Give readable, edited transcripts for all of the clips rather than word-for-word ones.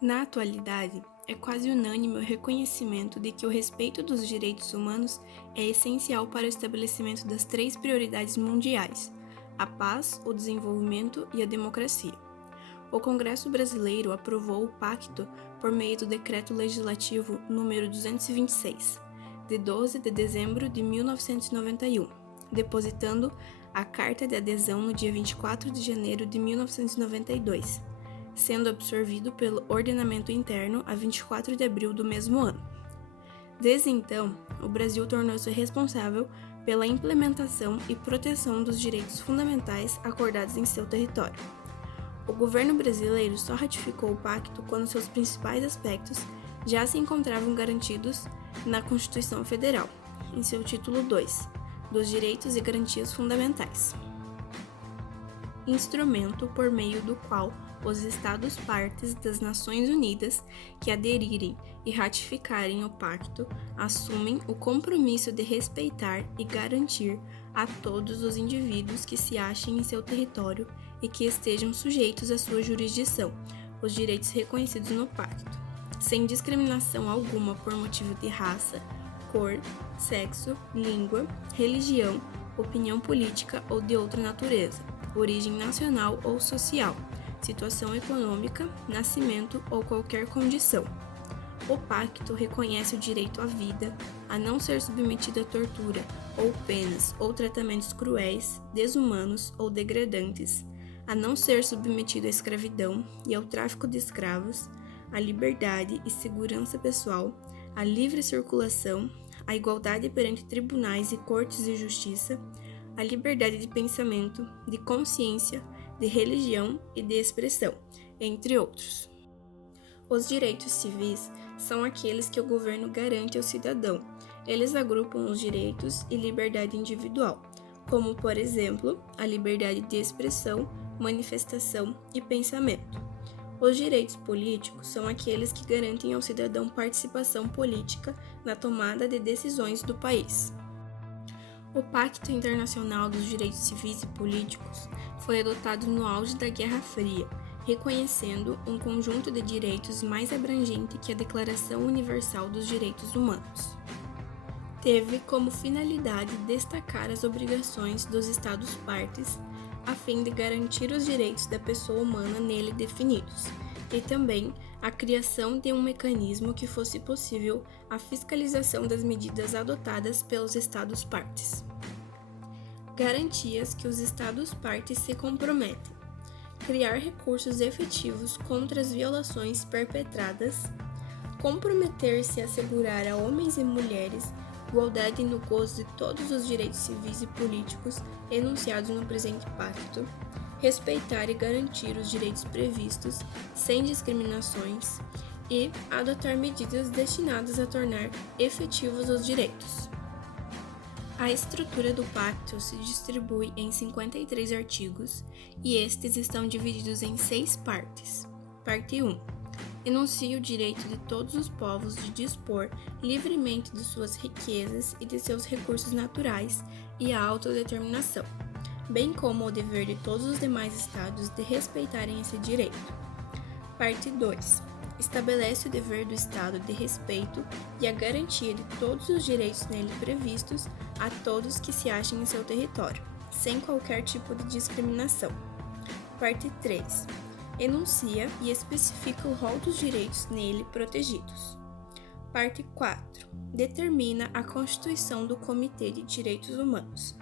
Na atualidade, é quase unânime o reconhecimento de que o respeito dos direitos humanos é essencial para o estabelecimento das três prioridades mundiais: a paz, o desenvolvimento e a democracia. O Congresso Brasileiro aprovou o Pacto por meio do Decreto Legislativo número 226, de 12 de dezembro de 1991, depositando a Carta de Adesão no dia 24 de janeiro de 1992, sendo absorvido pelo ordenamento interno a 24 de abril do mesmo ano. Desde então, o Brasil tornou-se responsável pela implementação e proteção dos direitos fundamentais acordados em seu território. O governo brasileiro só ratificou o pacto quando seus principais aspectos já se encontravam garantidos na Constituição Federal, em seu título 2, dos Direitos e Garantias Fundamentais. Instrumento por meio do qual os Estados-partes das Nações Unidas que aderirem e ratificarem o pacto assumem o compromisso de respeitar e garantir a todos os indivíduos que se achem em seu território e que estejam sujeitos à sua jurisdição os direitos reconhecidos no pacto, sem discriminação alguma por motivo de raça, cor, sexo, língua, religião, opinião política ou de outra natureza, origem nacional ou social, situação econômica, nascimento ou qualquer condição. O pacto reconhece o direito à vida, a não ser submetido a tortura, ou penas ou tratamentos cruéis, desumanos ou degradantes, a não ser submetido à escravidão e ao tráfico de escravos, à liberdade e segurança pessoal, à livre circulação, à igualdade perante tribunais e cortes de justiça, à liberdade de pensamento, de consciência, de religião e de expressão, entre outros. Os direitos civis são aqueles que o governo garante ao cidadão. Eles agrupam os direitos e liberdade individual, como, por exemplo, a liberdade de expressão, manifestação e pensamento. Os direitos políticos são aqueles que garantem ao cidadão participação política na tomada de decisões do país. O Pacto Internacional dos Direitos Civis e Políticos foi adotado no auge da Guerra Fria, reconhecendo um conjunto de direitos mais abrangente que a Declaração Universal dos Direitos Humanos. Teve como finalidade destacar as obrigações dos Estados-partes a fim de garantir os direitos da pessoa humana nele definidos, e também a criação de um mecanismo que fosse possível a fiscalização das medidas adotadas pelos Estados-partes. Garantias que os Estados-partes se comprometem: criar recursos efetivos contra as violações perpetradas, comprometer-se a assegurar a homens e mulheres igualdade no gozo de todos os direitos civis e políticos enunciados no presente pacto, respeitar e garantir os direitos previstos sem discriminações e adotar medidas destinadas a tornar efetivos os direitos. A estrutura do pacto se distribui em 53 artigos e estes estão divididos em 6 partes. Parte 1. Enuncia o direito de todos os povos de dispor livremente de suas riquezas e de seus recursos naturais e a autodeterminação, bem como o dever de todos os demais estados de respeitarem esse direito. Parte 2. Estabelece o dever do Estado de respeito e a garantia de todos os direitos nele previstos a todos que se achem em seu território, sem qualquer tipo de discriminação. Parte 3. Enuncia e especifica o rol dos direitos nele protegidos. Parte 4. Determina a constituição do Comitê de Direitos Humanos,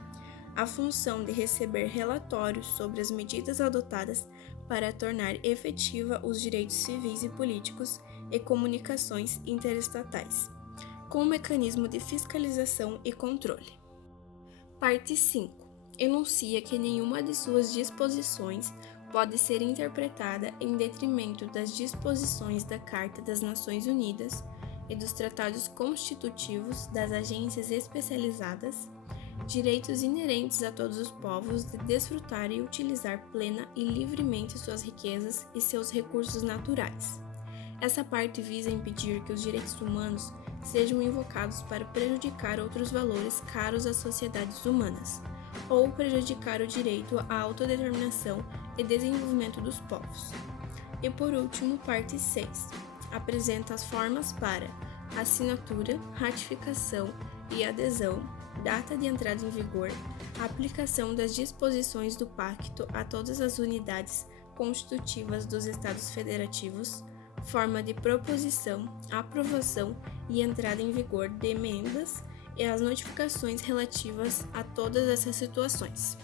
a função de receber relatórios sobre as medidas adotadas para tornar efetiva os direitos civis e políticos e comunicações interestatais, com um mecanismo de fiscalização e controle. Parte 5. Enuncia que nenhuma de suas disposições pode ser interpretada em detrimento das disposições da Carta das Nações Unidas e dos tratados constitutivos das agências especializadas, direitos inerentes a todos os povos de desfrutar e utilizar plena e livremente suas riquezas e seus recursos naturais. Essa parte visa impedir que os direitos humanos sejam invocados para prejudicar outros valores caros às sociedades humanas, ou prejudicar o direito à autodeterminação e desenvolvimento dos povos. E por último, parte 6. Apresenta as formas para assinatura, ratificação e adesão, data de entrada em vigor, aplicação das disposições do Pacto a todas as unidades constitutivas dos Estados Federativos, forma de proposição, aprovação e entrada em vigor de emendas e as notificações relativas a todas essas situações.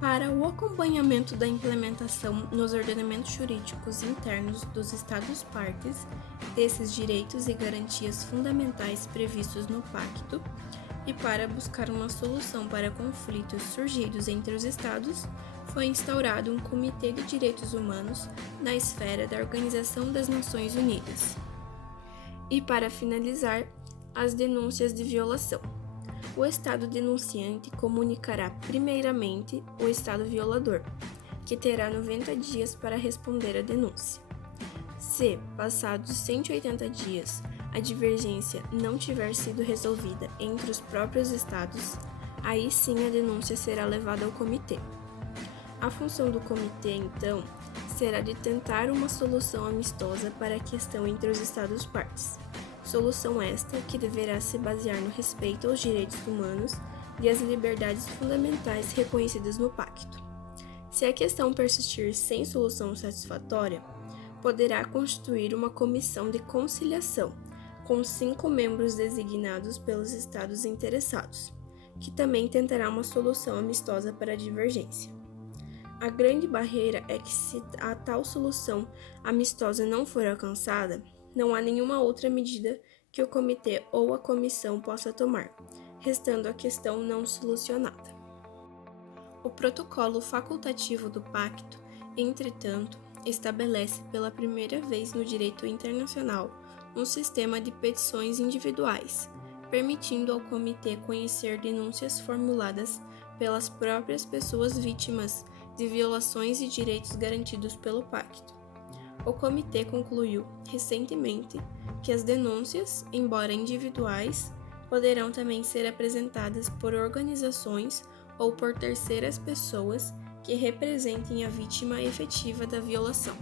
Para o acompanhamento da implementação nos ordenamentos jurídicos internos dos Estados-partes desses direitos e garantias fundamentais previstos no Pacto, e para buscar uma solução para conflitos surgidos entre os Estados, foi instaurado um Comitê de Direitos Humanos na esfera da Organização das Nações Unidas. E para finalizar, as denúncias de violação. O Estado denunciante comunicará primeiramente o Estado violador, que terá 90 dias para responder à denúncia. Se, passados 180 dias, a divergência não tiver sido resolvida entre os próprios Estados, aí sim a denúncia será levada ao comitê. A função do comitê, então, será de tentar uma solução amistosa para a questão entre os Estados-partes. Solução esta que deverá se basear no respeito aos direitos humanos e às liberdades fundamentais reconhecidas no Pacto. Se a questão persistir sem solução satisfatória, poderá constituir uma comissão de conciliação, com 5 membros designados pelos Estados interessados, que também tentará uma solução amistosa para a divergência. A grande barreira é que, se a tal solução amistosa não for alcançada, não há nenhuma outra medida que o comitê ou a comissão possa tomar, restando a questão não solucionada. O protocolo facultativo do Pacto, entretanto, estabelece pela primeira vez no direito internacional um sistema de petições individuais, permitindo ao comitê conhecer denúncias formuladas pelas próprias pessoas vítimas de violações de direitos garantidos pelo Pacto. O comitê concluiu, recentemente, que as denúncias, embora individuais, poderão também ser apresentadas por organizações ou por terceiras pessoas que representem a vítima efetiva da violação.